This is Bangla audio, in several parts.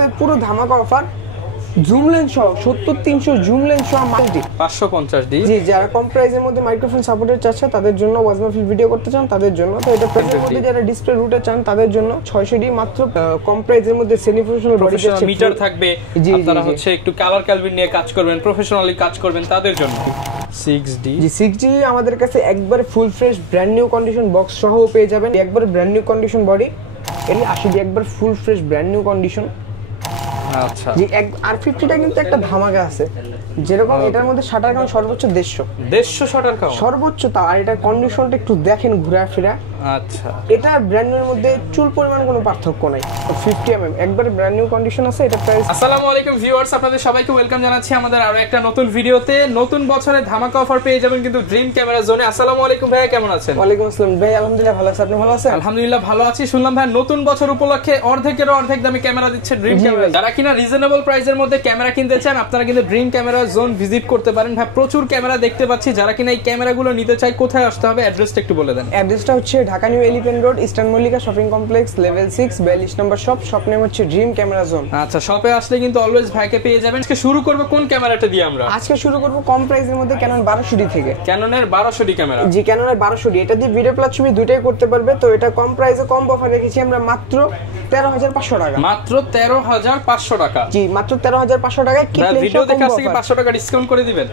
মধ্যে পুরো ধামাকা অফার, জুম লেন্স সহ 70-300 জুম লেন্স সহ 550D। জি, যারা কম প্রাইসের মধ্যে মাইক্রোফোন সাপোর্টেড চাচ্ছে তাদের জন্য, ওয়াজ মাহফিল ভিডিও করতে চান তাদের জন্য, তো এটা প্রাইসের মধ্যে যারা ডিসপ্লে রুটে চান তাদের জন্য 600D মাত্র। কম প্রাইসের মধ্যে সেমি প্রফেশনাল বডি মিটার থাকবে, আপনারা হচ্ছে একটু কালার ক্যালভিন নিয়ে কাজ করবেন, প্রফেশনালি কাজ করবেন তাদের জন্য 6D। জি 6D আমাদের কাছে একবারে full fresh brand new condition box সহ পেয়ে যাবেন, একবারে ব্র্যান্ড নিউ কন্ডিশন বডি, এটি 80D একবার full fresh brand new condition. আচ্ছা, জি R50টা কিন্তু একটা ধামাকা আছে, যেরকম এটার মধ্যে শাটার কাউন্ট সর্বোচ্চ 150 শাটার কাউন্ট সর্বোচ্চ, তা আর এটার কন্ডিশনটা একটু দেখেন ঘুরা ফিরা। আচ্ছা, এটা ব্র্যান্ডের মধ্যে চুল পরিমাণ কোনো পার্থক্য নাই, 50mm একবারে ব্র্যান্ড নিউ কন্ডিশন আছে। এটা প্রাইস। আসসালামু আলাইকুম ভিউয়ার্স, আপনাদের সবাইকে ওয়েলকাম জানাচ্ছি আমাদের আরো একটা নতুন ভিডিওতে। নতুন বছরে ধামাকা অফার পেয়ে যাবেন কিন্তু ড্রিম ক্যামেরা জোনে। আসসালামু আলাইকুম ভাইয়া, কেমন আছেন? ওয়ালাইকুম আসসালাম ভাই, আলহামদুলিল্লাহ ভালো আছি, আপনি ভালো আছেন? আলহামদুলিল্লাহ ভালো আছি। শুনলাম ভাই নতুন বছর উপলক্ষে অর্ধেকেরও অর্ধেক দামে ক্যামেরা দিচ্ছে ড্রিম ক্যামেরা। যারা কিনা রিজনেবল প্রাইসের মধ্যে ক্যামেরা কিনতে চান আপনারা কিন্তু ড্রিম ক্যামেরা জোন ভিজিট করতে পারেন। ভাই প্রচুর ক্যামেরা দেখতে পাচ্ছি, যারা কিনা এই ক্যামেরাগুলো নিতে চায় কোথায় আসতে হবে, অ্যাড্রেসটা একটু বলে দেন। অ্যাড্রেসটা হচ্ছে Dhaka new elephant road, eastern Mallika shopping complex, level 6, 42 নম্বর শপ নেম হচ্ছে ড্রিম ক্যামেরা জোন। আচ্ছা, শপে আসলে কিন্তু অলওয়েজ ভাইকে পেয়ে যাবেন। আজকে শুরু করব কোন ক্যামেরাটা দিয়ে আমরা? আজকে শুরু করব কম প্রাইসের মধ্যে ক্যানন 1200D থেকে। ক্যাননের 1200D ক্যামেরা। জি, ক্যাননের 1200D, এটা দিয়ে ভিডিও প্লাস ছবি দুইটাই করতে পারবে। তো এটা কম প্রাইসে কম অফার রেখেছি আমরা মাত্র 13,500 টাকা। মাত্র 13,500 টাকা। জি, মাত্র 13,500 টাকায় কি ভিডিও দেখে আসলে কি 500 টাকা ডিসকাউন্ট করে দিবেন?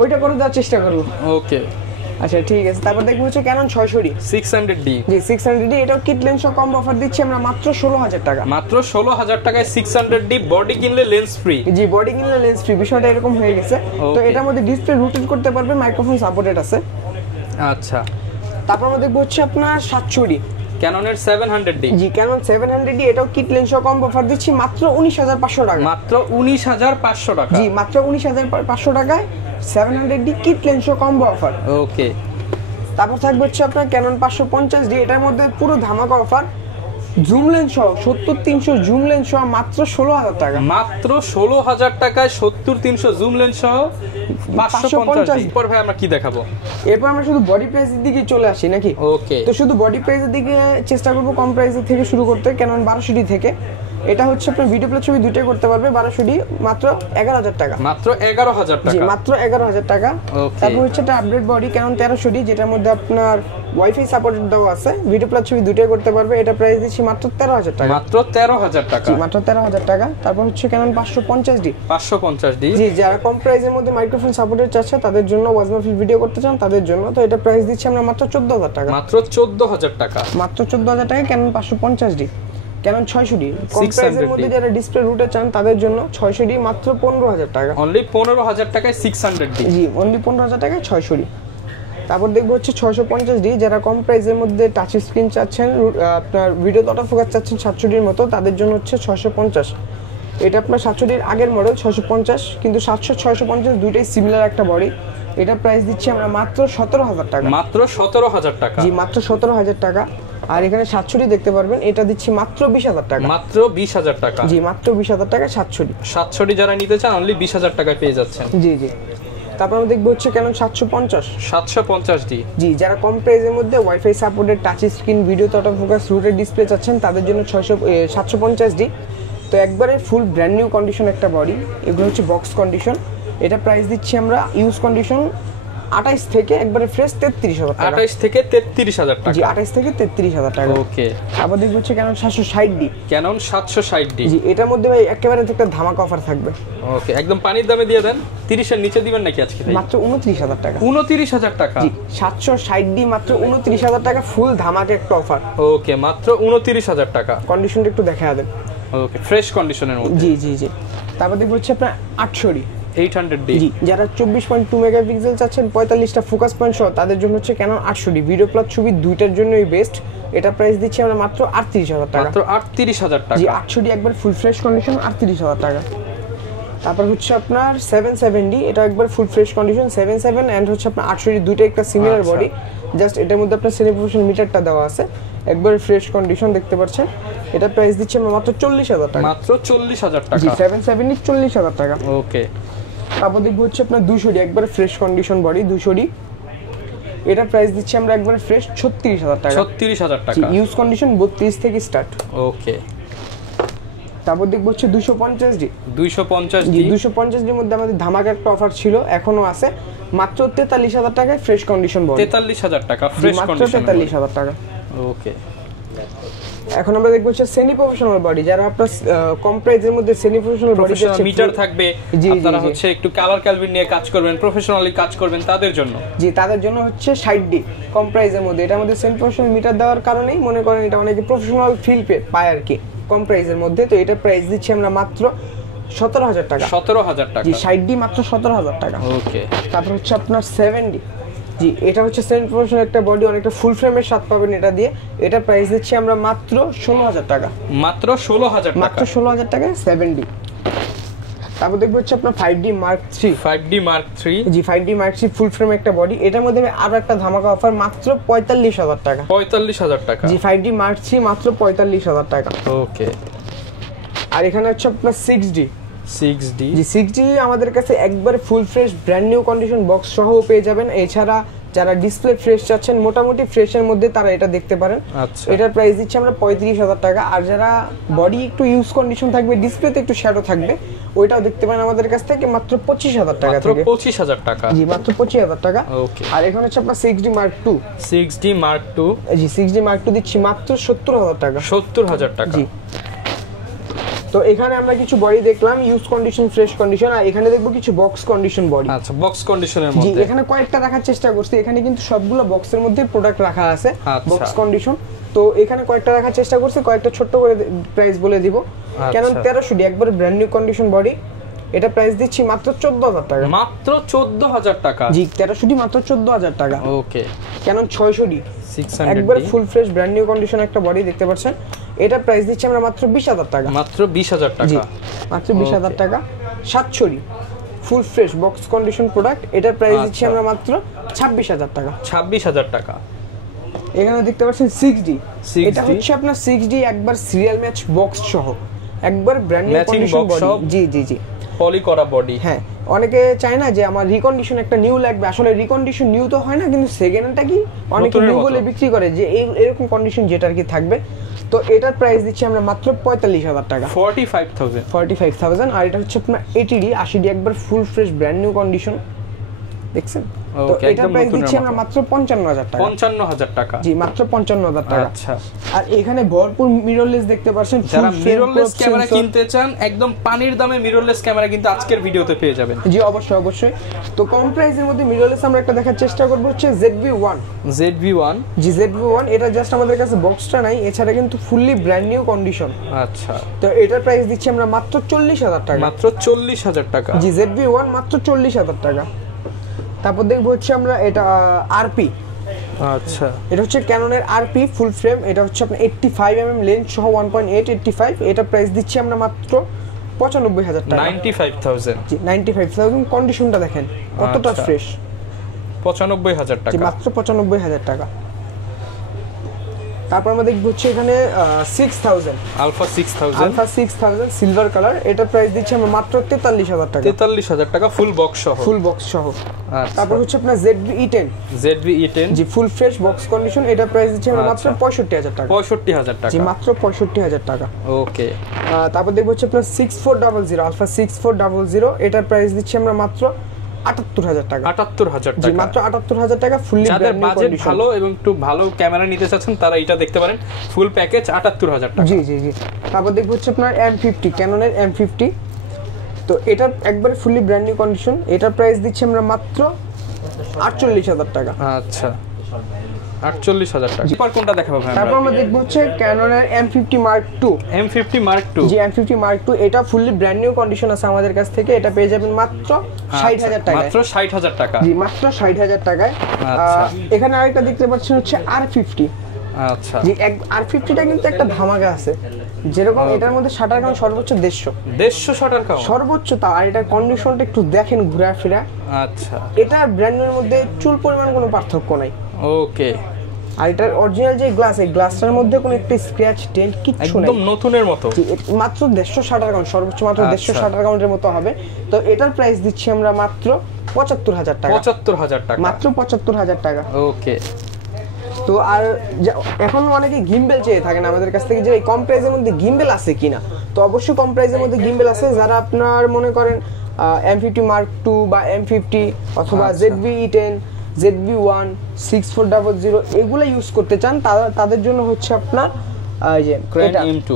ওইটা করে দেওয়ার চেষ্টা করব। ওকে, আচ্ছা ঠিক আছে। তারপর দেখবো হচ্ছে ক্যানন 600D 600D। জি 600D, এটাও কিট লেন্স সহ কম অফার দিচ্ছি আমরা মাত্র 16,000 টাকা। মাত্র 16,000 টাকায় 600D, বডি কিনলে লেন্স ফ্রি। জি, বডি কিনলে লেন্স ফ্রি, বিষয়টা এরকম হয়ে গেছে। তো এটার মধ্যে ডিসপ্লে রোটেট করতে পারবে, মাইক্রোফোন সাপোর্টেড আছে। আচ্ছা, তারপর আমরা দেখবো হচ্ছে আপনার 700D ক্যাননের 700D। জি, ক্যানন 700D, এটাও কিট লেন্স সহ কম অফার দিচ্ছি মাত্র 19,500 টাকা। মাত্র 19,500 টাকা। জি, মাত্র 19,500 টাকায় 700D কিট লেন্স সহ কম অফার। ওকে, তারপর থাকবে হচ্ছে আপনার ক্যানন 550D, এটার মধ্যে পুরো ধামাকা অফার, জুম লেন্স সহ 70-300 জুম লেন্স সহ মাত্র 16,000 টাকা। মাত্র 16,000 টাকায় 70-300 জুম লেন্স সহ 550। এরপর ভাই আমরা কি দেখাবো? এরপর আমরা শুধু বডি প্রাইসের দিকে চলে আসি নাকি? ওকে, তো শুধু বডি প্রাইসের দিকে চেষ্টা করব কম প্রাইসের থেকে শুরু করতে, ক্যানন 1200D থেকে। এটা হচ্ছে আপনার ভিডিও প্লাস ছবি দুটোই করতে পারবে, 1200D মাত্র 11,000 টাকা। মাত্র 11,000 জি, টাকা। মাত্র 11,000 টাকা। তারপর হচ্ছে একটা আপডেট বডি ক্যানন 1300D, যেটার মধ্যে আপনার ওয়াইফাই সাপোর্টেড দেওয়া আছে, ভিডিও প্লাস ছবি দুটোই করতে পারবে। এটা প্রাইস দিচ্ছি মাত্র 13,000 টাকা। মাত্র 13,000 টাকা। জি, মাত্র 13,000 টাকা। তারপর হচ্ছে ক্যানন 550D 550D। জি, যারা কম প্রাইসের মধ্যে মাইক্রোফোন সাপোর্টেড চাচ্ছে তাদের জন্য, ওয়াজ মাহফিল ভিডিও করতে চান তাদের জন্য, তো এটা প্রাইস দিচ্ছি আমরা মাত্র 14,000 টাকা। মাত্র 14,000 টাকা। মাত্র 14,000 টাকা ক্যানন 550D। ক্যানন 600D কম প্রাইসের মধ্যে যারা ডিসপ্লে রুটে চান তাদের জন্য 600D মাত্র 15,000 টাকা। অনলি 15,000 টাকায় 600D। জি, অনলি 15,000 টাকায় 600D। তারপর দেখবো হচ্ছে 650D, যারা কম প্রাইসের মধ্যে টাচ স্ক্রিন চাচ্ছেন, আপনার ভিডিও অটো ফোকাস চাচ্ছেন 700Dর মতো, তাদের জন্য হচ্ছে 650। এটা আপনার 700Dর আগের মডেল 650, কিন্তু 700 650 দুইটাই সিমিলার একটা বডি। এটা প্রাইস দিচ্ছি আমরা মাত্র 17,000 টাকা। মাত্র 17,000 টাকা। জি, মাত্র 17,000 টাকা। আর এখানে 700D দেখতে পারবেন, এটা দিচ্ছি মাত্র 20,000 টাকা। মাত্র 20,000 টাকা। জি, মাত্র 20,000 টাকা 700D। 700D যারা নিতে চান অনলি 20,000 টাকায় পেয়ে যাচ্ছেন। জি জি। তারপর আমরা দেখবো হচ্ছে ক্যানন 750। 750D। জি, যারা কম প্রাইসের মধ্যে wifi supported touch screen video auto focus rooted display চাচ্ছেন তাদের জন্য 750D। তো একবারে ফুল ব্র্যান্ড নিউ কন্ডিশন একটা বডি, এগুলো হচ্ছে বক্স কন্ডিশন। এটা প্রাইস দিচ্ছি আমরা ইউজ কন্ডিশন 28 থেকে একবারে ফ্রেশ 33,000 টাকা। 28 থেকে 33,000 টাকা। জি, 28 থেকে 33,000 টাকা। ওকে, আবার দেখবো হচ্ছে ক্যানন 760D। Canon 760D। জি, এটার মধ্যে ভাই একেবারে একটা ধামাকা অফার থাকবে। ওকে, একদম পানির দামে দিয়ে দেন। 30 এর নিচে দিবেন নাকি আজকে? মাত্র 29,000 টাকা। 29,000 টাকা। জি, 760D মাত্র 29,000 টাকা, ফুল ধামাকা একটা অফার। ওকে, মাত্র 29,000 টাকা। কন্ডিশনটা একটু দেখা দেন। ওকে, ফ্রেশ কন্ডিশনের মধ্যে। জি জি জি। তারপর দেখবো হচ্ছে আপনার 800D 800D। জি, যারা 24.2 মেগাপিক্সেল চাচ্ছেন 45টা ফোকাস পয়েন্ট সহ তাদের জন্য হচ্ছে ক্যানন 800D, ভিডিও প্লাস ছবি দুইটার জন্যই বেস্ট। এটা প্রাইস দিচ্ছি আমরা মাত্র 38,000 টাকা। মাত্র 38,000 টাকা। জি, 800D একবার ফুল ফ্রেশ কন্ডিশন 38,000 টাকা। তারপর হচ্ছে আপনার 770D, এটা একবার ফুল ফ্রেশ কন্ডিশন 77 এন্ড হচ্ছে আপনার 800D দুইটা একটা সিমিলার বডি, জাস্ট এটার মধ্যে আপনার সেমি প্রফেশনাল মিটারটা দেওয়া আছে, একবার ফ্রেশ কন্ডিশন দেখতে পাচ্ছেন। এটা প্রাইস দিচ্ছি আমরা মাত্র 40,000 টাকা। মাত্র 40,000 টাকা। জি, 770 40,000 টাকা। ওকে, তারপর দেখবো হচ্ছে আপনার 200D একবার ফ্রেশ কন্ডিশন বডি 200D, এটা প্রাইস দিচ্ছি আমরা একবার ফ্রেশ 36,000 টাকা। 36,000 টাকা। ইউজ কন্ডিশন 32 থেকে স্টার্ট। ওকে, তারপর দেখবো হচ্ছে 250D। 250D। 250ডির মধ্যে আমাদের ধামাকা একটা অফার ছিল, এখনো আছে, মাত্র 43,000 টাকায় ফ্রেশ কন্ডিশন বডি। 43,000 টাকা ফ্রেশ কন্ডিশন, 43,000 টাকা। ওকে। এখন আমরা দেখবো হচ্ছে সেমি প্রফেশনাল বডি, যারা আপনার কম প্রাইসের মধ্যে semi professional body professional metre থাকবে, আপনারা হচ্ছে একটু কালার ক্যালভিন নিয়ে কাজ করবেন, প্রফেশনালি কাজ করবেন, তাদের জন্য। জি, তাদের জন্য হচ্ছে 60D কম প্রাইসের মধ্যে। এটার মধ্যে সেমি প্রফেশনাল মিটার দেওয়ার কারণেই মনে করেন এটা অনেকে প্রফেশনাল ফিল পায় আর কি কম প্রাইসের মধ্যে। তো এটা প্রাইস দিচ্ছি আমরা মাত্র 17,000 টাকা। 17,000 টাকা। জি, 60D মাত্র 17,000 টাকা। ওকে। তারপর হচ্ছে আপনার 7D। জি, এটা হচ্ছে সেমি প্রফেশনাল একটা বডি, অনেকটা ফুল ফ্রেমের স্বাদ পাবেন এটা দিয়ে। এটা প্রাইস দিচ্ছি আমরা মাত্র 16,000 টাকা। মাত্র 16,000 টাকা। মাত্র 16,000 টাকায় 7D। তারপর দেখবো হচ্ছে আপনার 5D Mark 3। 5D Mark 3। জি, 5D Mark 3 ফুল ফ্রেম একটা বডি। এটার মধ্যে আরো একটা ধামাকা অফার, মাত্র 45,000 টাকা। 45,000 টাকা। জি, 5D Mark 3 মাত্র 45,000 টাকা। ওকে। আর এখানে হচ্ছে আপনার 6D। 6D। জি, 6D আমাদের কাছে একবার full fresh brand new condition box সহ পেয়ে যাবেন। এছাড়া যারা ডিসপ্লে ফ্রেশ চাচ্ছেন, মোটামুটি ফ্রেশের মধ্যে, তারা এটা দেখতে পারেন। আচ্ছা। এটার প্রাইস দিচ্ছি আমরা 35,000 টাকা। আর যারা বডি একটু ইউজ কন্ডিশন থাকবে, ডিসপ্লেতে একটু শ্যাডো থাকবে, ওইটাও দেখতে পারেন আমাদের কাছ থেকে মাত্র 25,000 টাকা মাত্র থেকে। 25,000 টাকা। জি, মাত্র 25,000 টাকা। ওকে। আর এখানে হচ্ছে আপনার 6D Mark 2। 6D Mark 2। জি, 6D Mark 2 দিচ্ছি মাত্র 70,000 টাকা। 70,000 টাকা। জি। তো এখানে আমরা কিছু বডি দেখলাম ইউজ কন্ডিশন, ফ্রেশ কন্ডিশন, আর এখানে দেখবো কিছু বক্স কন্ডিশন বডি। আচ্ছা, বক্স কন্ডিশনের জি, মধ্যে। এখানে কয়েকটা রাখার চেষ্টা করছি। এখানে কিন্তু সবগুলো বক্সের মধ্যে প্রোডাক্ট রাখা আছে, বক্স কন্ডিশন। তো এখানে কয়েকটা রাখার চেষ্টা করছি, কয়েকটা ছোট্ট করে প্রাইস বলে দিব। কেন 1300D একবারে ব্র্যান্ড নিউ কন্ডিশন বডি, এটা প্রাইস দিচ্ছি মাত্র 14,000 টাকা। মাত্র 14,000 টাকা। জি, 1300D মাত্র 14,000 টাকা। ওকে। কেন 600D 600D একবার full fresh brand new condition একটা বডি দেখতে পাচ্ছেন। এটা প্রাইস দিচ্ছি আমরা মাত্র 20,000 টাকা। মাত্র 20,000 টাকা। মাত্র 20,000 টাকা। 700D full fresh box condition product, এটার প্রাইস দিচ্ছি আমরা মাত্র 26,000 টাকা। 26,000 টাকা। এখানে দেখতে পাচ্ছেন 6D। এটা হচ্ছে আপনার 6D একবার সিরিয়াল ম্যাচ বক্স সহ, একবার ব্র্যান্ড নিউ কন্ডিশন বডি। জি জি জি, পলি করা বডি। হ্যাঁ, অনেকে চায় না যে আমার রিকন্ডিশন একটা নিউ লাগবে, আসলে রিকন্ডিশন নিউ তো হয় না, কিন্তু সেকেন্ড হ্যান্ডটা কি অনেকে নিউ বলে বিক্রি করে, যে এরকম কন্ডিশন যেটা আর কি থাকবে। তো এটার প্রাইস দিচ্ছি আমরা মাত্র 45,000 টাকা। 45,000। আর এটা হচ্ছে আপনার 80D 80D একবার full fresh brand new condition, দেখছেন? তো এটার প্রাইস দিচ্ছি আমরা মাত্র 55,000 টাকা। 55,000 টাকা। জি, মাত্র 55,000 টাকা। আচ্ছা। আর এখানে ভরপুর মিররলেস দেখতে পাচ্ছেন। যারা মিররলেস ক্যামেরা কিনতে চান, একদম পানির দামে মিররলেস ক্যামেরা কিন্তু আজকের ভিডিওতে পেয়ে যাবেন। জি, অবশ্যই অবশ্যই। তো কম প্রাইসের মধ্যে মিররলেস আমরা একটা দেখার চেষ্টা করব, হচ্ছে ZV-1। ZV-1। জি, ZV-1 এটা জাস্ট আমাদের কাছে বক্সটা নাই, এছাড়া কিন্তু ফুললি ব্র্যান্ড নিউ কন্ডিশন। আচ্ছা। তো এটার প্রাইস দিচ্ছি আমরা মাত্র 40,000 টাকা। মাত্র 40,000 টাকা। জি, ZV-1 মাত্র 40,000 টাকা। তারপর দেখবো হচ্ছে আমরা এটা RP। আচ্ছা। এটা হচ্ছে ক্যাননের RP ফুল ফ্রেম, এটা হচ্ছে আপনার 85mm লেন্স সহ 1.885। এটা প্রাইস দিচ্ছি আমরা মাত্র 95,000 টাকা। 95,000। জি, 95,000। কন্ডিশনটা দেখেন কতটা ফ্রেশ। 95,000 টাকা। জি, মাত্র 95,000 টাকা। তারপর আমরা দেখব হচ্ছে এখানে 6000 আলফা 6000 সিলভার কালার। এটা প্রাইস দিচ্ছি আমরা মাত্র 43,000 টাকা। 43,000 টাকা ফুল বক্স সহ। ফুল বক্স সহ। আচ্ছা। তারপর হচ্ছে আপনার ZV-E10। ZV-E10। জি, ফুল ফ্রেশ বক্স কন্ডিশন। এটা প্রাইস দিচ্ছি আমরা মাত্র 65,000 টাকা। 65,000 টাকা। জি, মাত্র 65,000 টাকা। ওকে। তারপর দেখব হচ্ছে আপনার 6400 আলফা 6400। এটার প্রাইস দিচ্ছি আমরা মাত্র 78,000 টাকা। 78,000 জি, টাকা। মাত্র 78,000 টাকা ফুললি যাদের বাজেট ভালো এবং একটু ভালো ক্যামেরা নিতে চাচ্ছেন, তারা এটা দেখতে পারেন। ফুল প্যাকেজ 78,000 টাকা। জি জি জি। তারপর দেখব হচ্ছে আপনার M50, ক্যাননের M50। তো এটা একবারে ফুললি ব্র্যান্ড নিউ কন্ডিশন। এটার প্রাইস দিচ্ছি আমরা মাত্র 48,000 টাকা। আচ্ছা, 48,000 টাকা। এরপর কোনটা দেখাবো ভাই? তারপর আমরা দেখব হচ্ছে ক্যাননের M50 Mark II। M50 Mark II। জি, M50 Mark II এটা ফুললি ব্র্যান্ড নিউ কন্ডিশন আছে আমাদের কাছ থেকে। এটা পেয়ে যাবেন মাত্র 60,000 টাকা। মাত্র 60,000 টাকা। জি, মাত্র 60,000 টাকায়। এখানে আরেকটা দেখতে পাচ্ছেন হচ্ছে R50। আচ্ছা। জি, R50টা কিন্তু একটা ধামাকা আছে, যেরকম এটার মধ্যে শাটার কাউন্ট সর্বোচ্চ 150 শাটার কাউন্ট সর্বোচ্চ। তা আর এটার কন্ডিশনটা একটু দেখেন ঘুরে ফিরে। আচ্ছা। এটা ব্র্যান্ডের মধ্যে চুল পরিমাণ কোনো পার্থক্য নাই। ওকে। আর এটার অরিজিনাল যে গ্লাস, এই গ্লাসটার মধ্যে কোনো একটা স্ক্র্যাচ ডেন্ট কিচ্ছু নাই, একদম নতুনের মতো। মাত্র 150 শাটার কাউন্ট, সর্বোচ্চ মাত্র 150 শাটার কাউন্টের মতো হবে। তো এটার প্রাইস দিচ্ছি আমরা মাত্র 75,000 টাকা। 75,000 টাকা। মাত্র 75,000 টাকা। ওকে। তো আর এখন অনেকে গিম্বেল চেয়ে থাকেন আমাদের কাছ থেকে যে এই কম প্রাইসের মধ্যে গিম্বেল আছে কিনা। তো অবশ্যই কম প্রাইসের মধ্যে গিম্বেল আছে। যারা আপনার মনে করেন M50 Mark II বা M50 অথবা ZV-E10, ZV-1 6400 এগুলো ইউজ করতে চান, তাদের জন্য হচ্ছে আপনার যে Crane M2।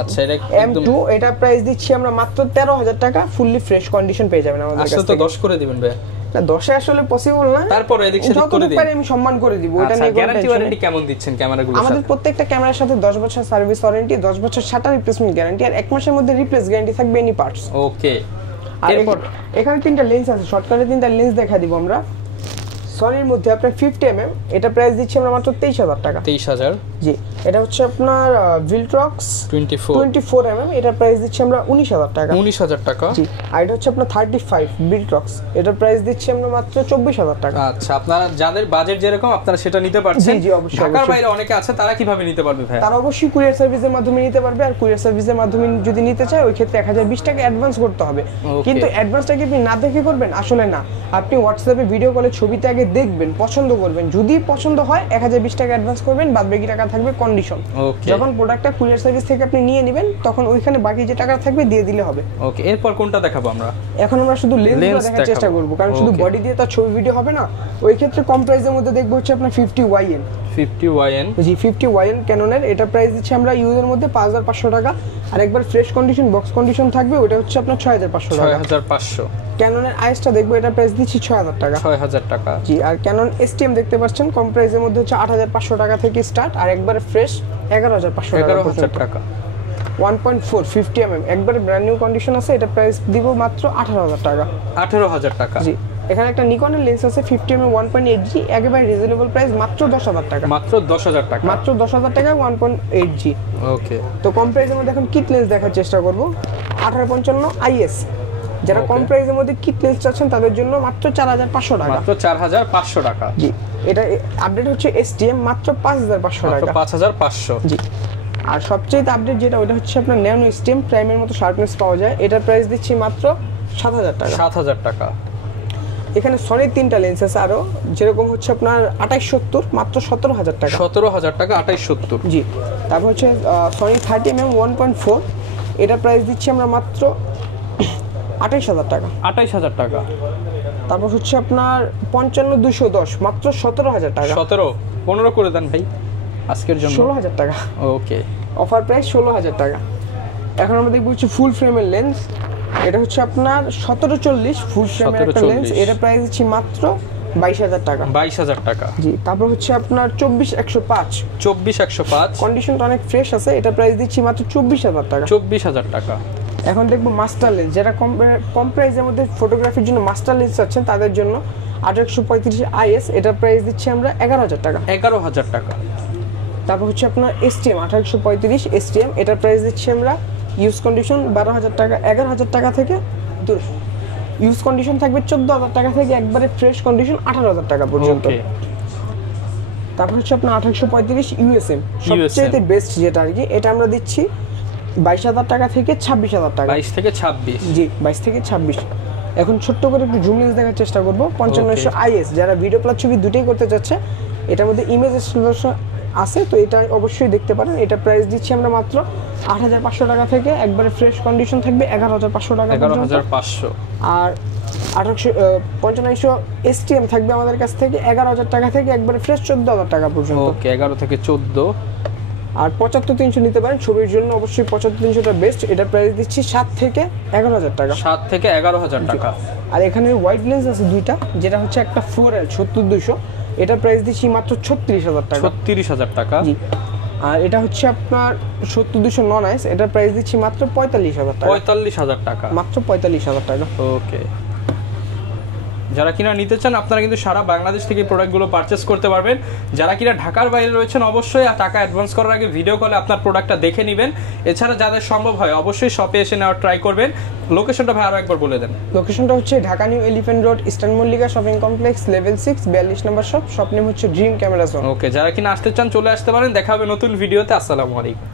আচ্ছা, এটা M2 এটা প্রাইস দিচ্ছি আমরা মাত্র 13,000 টাকা, ফুললি ফ্রেশ কন্ডিশন পেয়ে যাবেন আমাদের কাছে। আসলে তো 10 করে দিবেন ভাই। না 10 আসলে পসিবল না, তারপরে এদিক সেদিক করে দিন, আমি সম্মান করে দিব। এটা নিয়ে গ্যারান্টি ওয়ারেন্টি কেমন দিচ্ছেন ক্যামেরাগুলোর সাথে? আমাদের প্রত্যেকটা ক্যামেরার সাথে 10 বছর সার্ভিস ওয়ারেন্টি, 10 বছর শাটার রিপ্লেসমেন্ট গ্যারান্টি, আর 1 মাসের মধ্যে রিপ্লেস গ্যারান্টি থাকবে এনি পার্টস। ওকে, আর এখানে 3টা লেন্স আছে, শর্টকাটে 3টা লেন্স দেখা দিব আমরা। সনির মধ্যে আপনার 50mm, এটা প্রাইস দিচ্ছি আমরা মাত্র 23,000 টাকা। 23,000? জি। এটা হচ্ছে আপনার Viltrox 24mm, এটা প্রাইস দিচ্ছি আমরা 19,000 টাকা। 19,000 টাকা? জি। আর এটা হচ্ছে আপনার 35 Viltrox, এটা প্রাইস দিচ্ছি আমরা মাত্র 24,000 টাকা। আচ্ছা, আপনারা যাদের বাজেট যেরকম আপনারা সেটা নিতে পারছেন। জি জি, অবশ্যই। ঢাকার বাইরে অনেকে আছে, তারা কিভাবে নিতে পারবে ভাই? তারা অবশ্যই কুরিয়ার সার্ভিসের মাধ্যমে নিতে পারবে। আর কুরিয়ার সার্ভিসের মাধ্যমে যদি নিতে চায় ওই ক্ষেত্রে 1020 টাকা অ্যাডভান্স করতে হবে। কিন্তু অ্যাডভান্সটা কি আপনি না দেখে করবেন? আসলে না, আপনি হোয়াটসঅ্যাপে ভিডিও কলে ছবিতে আগে দেখবেন, পছন্দ করবেন, যদি পছন্দ হয় 1020 টাকা অ্যাডভান্স করবেন, বাদ বাকি টাকা থাকবে কন্ডিশন। যখন প্রোডাক্টটা কুরিয়ার সার্ভিস থেকে আপনি নিয়ে নেবেন তখন ওইখানে বাকি যে টাকা থাকবে দিয়ে দিলে হবে। ওকে, এরপর কোনটা দেখাবো আমরা? এখন আমরা শুধু লেন্সগুলো দেখার চেষ্টা করব, কারণ শুধু বডি দিয়ে তো ছবি ভিডিও হবে না। ওই ক্ষেত্রে কম প্রাইসের মধ্যে দেখবো হচ্ছে আপনার 50YN। 50YN? জি, 50YN ক্যাননের, এটা প্রাইস দিচ্ছি আমরা ইউজের মধ্যে 5,500 টাকা। আর একবার ফ্রেশ কন্ডিশন বক্স কন্ডিশন থাকবে, ওটা হচ্ছে আপনার 6,500 টাকা। 6,500? ক্যাননের আইসটা দেখবো, এটা প্রাইস দিচ্ছি 6,000 টাকা। 6,000 টাকা? জি। আর ক্যানন STM দেখতে পাচ্ছেন, কম প্রাইসের মধ্যে হচ্ছে 8,500 টাকা থেকে স্টার্ট, আর একবারে ফ্রেশ 11,500 টাকা। 11,000 টাকা? 1.4 50mm একবারে ব্র্যান্ড নিউ কন্ডিশন আছে, এটা প্রাইস দিব মাত্র 18,000 টাকা। 18,000 টাকা? জি। এখানে একটা নিকনের লেন্স আছে 50mm 1.8G, একেবারে রিজনেবল প্রাইস মাত্র 10,000 টাকা। মাত্র 10,000 টাকা? মাত্র 10,000 টাকা 1.8G। ওকে। তো কম প্রাইসের মধ্যে এখন কিট লেন্স দেখার চেষ্টা করব। 1855 IS, যারা কম প্রাইসের মধ্যে কিট লেন্স চাচ্ছেন তাদের জন্য মাত্র 4,500 টাকা। মাত্র 4,500 টাকা? জি। এটা আপডেট হচ্ছে STM, মাত্র 5,500 টাকা। মাত্র 5,500? জি। আর সবচেয়ে আপডেট যেটা ওটা হচ্ছে আপনার ন্যানো STM, প্রাইমের মতো শার্পনেস পাওয়া যায়, এটার প্রাইস দিচ্ছি মাত্র 7,000 টাকা। 7,000 টাকা? এখানে সনির 3টা লেন্স আছে আরো, যেরকম হচ্ছে আপনার 2870 মাত্র 17,000 টাকা। 17,000 টাকা 2870? জি। তারপর হচ্ছে সনি 30mm 1.4, এটা প্রাইস দিচ্ছি আমরা মাত্র 28,000 টাকা। 28,000 টাকা? তারপর হচ্ছে আপনার 55-210 মাত্র 17,000 টাকা। 17? 15 করে দেন ভাই আজকের জন্য। 16,000 টাকা। ওকে, অফার প্রাইস 16,000 টাকা। এখন আমরা দেখব হচ্ছে ফুল ফ্রেমের লেন্স, এটা হচ্ছে আপনার 1740 ফুল ফ্রেমের একটা লেন্স, এটা প্রাইস দিচ্ছি মাত্র 22,000 টাকা। 22,000 টাকা? জি। তারপর হচ্ছে আপনার 24-105। 24-105? কন্ডিশনটা অনেক ফ্রেশ আছে, এটা প্রাইস দিচ্ছি মাত্র 24,000 টাকা। 24,000 টাকা? এখন দেখবো মাস্টার লেন্স, যারা কম প্রাইসের মধ্যে ফটোগ্রাফির জন্য মাস্টার লেন্স আছেন তাদের জন্য 1835 IS, এটা প্রাইস দিচ্ছি আমরা 11,000 টাকা। 11,000 টাকা? তারপর হচ্ছে আপনার STM 1835 STM, এটার প্রাইস দিচ্ছি আমরা ইউজ কন্ডিশন 12,000 টাকা, 11,000 টাকা থেকে দূর। ইউজ কন্ডিশন থাকবে 14,000 টাকা থেকে একবারে ফ্রেশ কন্ডিশন 18,000 টাকা পর্যন্ত। তারপর হচ্ছে আপনার 1835 USM, সবচেয়ে বেস্ট যেটা আর কি, এটা আমরা দিচ্ছি 22,000 টাকা থেকে 26,000 টাকা। 22 থেকে 26? জি, 22 থেকে 26। এখন ছোট্ট করে একটু জুম লেন্স দেখার চেষ্টা করব। 5500 IS, যারা ভিডিও প্লাস ছবি দুটোই করতে চাচ্ছে, এটার মধ্যে ইমেজ রেজোলিউশন আছে, তো এটা অবশ্যই দেখতে পারেন। এটা প্রাইস দিচ্ছি আমরা মাত্র 8,500 টাকা থেকে একবারে ফ্রেশ কন্ডিশন থাকবে 11,500 টাকা। 11,500? আর 5500 STM থাকবে আমাদের কাছ থেকে 11,000 টাকা থেকে একবারে ফ্রেশ 14,000 টাকা পর্যন্ত। ওকে, 11 থেকে 14। আর 75-300 নিতে পারেন ছবির জন্য, অবশ্যই 75-300টা বেস্ট। এটা প্রাইস দিচ্ছি 7 থেকে 11,000 টাকা। 7 থেকে 11,000 টাকা? আর এখানে হোয়াইট লেন্স আছে দুইটা, যেটা হচ্ছে একটা 4L 70-200, এটা প্রাইস দিচ্ছি মাত্র 36,000 টাকা। 36,000 টাকা? জি। আর এটা হচ্ছে আপনার 70-200 নন আইস, এটা প্রাইস দিচ্ছি মাত্র 45,000 টাকা। 45,000 টাকা? মাত্র 45,000 টাকা। ওকে। যারা কিনা নিতে চান আপনারা কিন্তু সারা বাংলাদেশ থেকে প্রোডাক্টগুলো পারচেস করতে পারবেন। যারা কিনা ঢাকার বাইরে রয়েছেন অবশ্যই টাকা অ্যাডভান্স করার আগে ভিডিও কলে আপনার প্রোডাক্টটা দেখে নেবেন। এছাড়া যাদের সম্ভব হয় অবশ্যই শপে এসে নেওয়ার ট্রাই করবেন। লোকেশনটা ভাই আরো একবার বলে দেন। লোকেশনটা হচ্ছে Dhaka new elephant road, eastern Mallika shopping complex, level 6, 42 নম্বর শপ। শপ নেম হচ্ছে ড্রিম ক্যামেরা জোন। ওকে, যারা কিনা আসতে চান চলে আসতে পারেন। দেখা হবে নতুন ভিডিওতে। আসসালামু আলাইকুম।